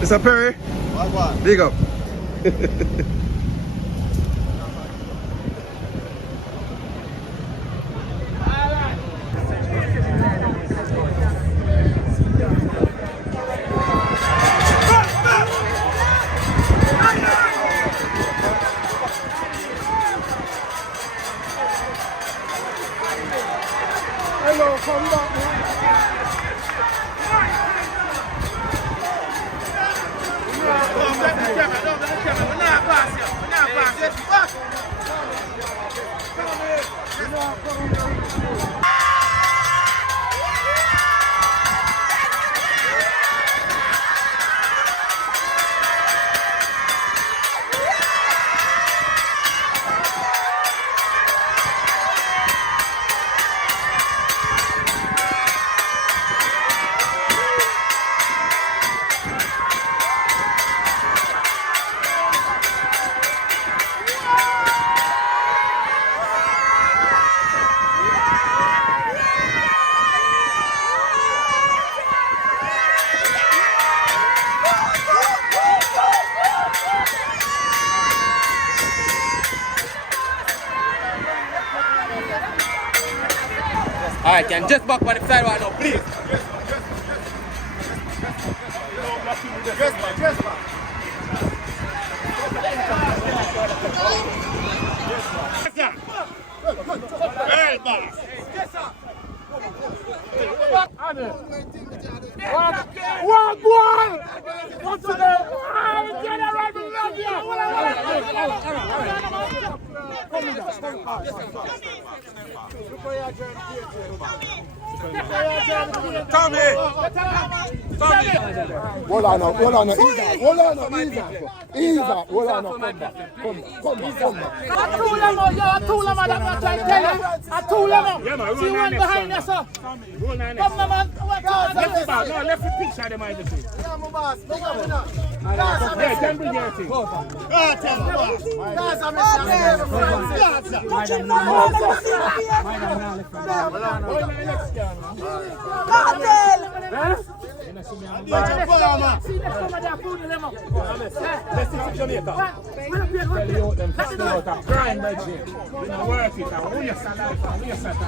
Mr. Perry, What? big up. Hello, come back, man. Alright, can just back on the side right now, please. One goal! What's the name? General, we love you! Tommy! Hold on, ease up, hold on, come back. I told him, see one behind us, sir. Come, man. Left the picture of them I just see. Yeah, can bring your thing. Crime, budget. You know, work it, and we are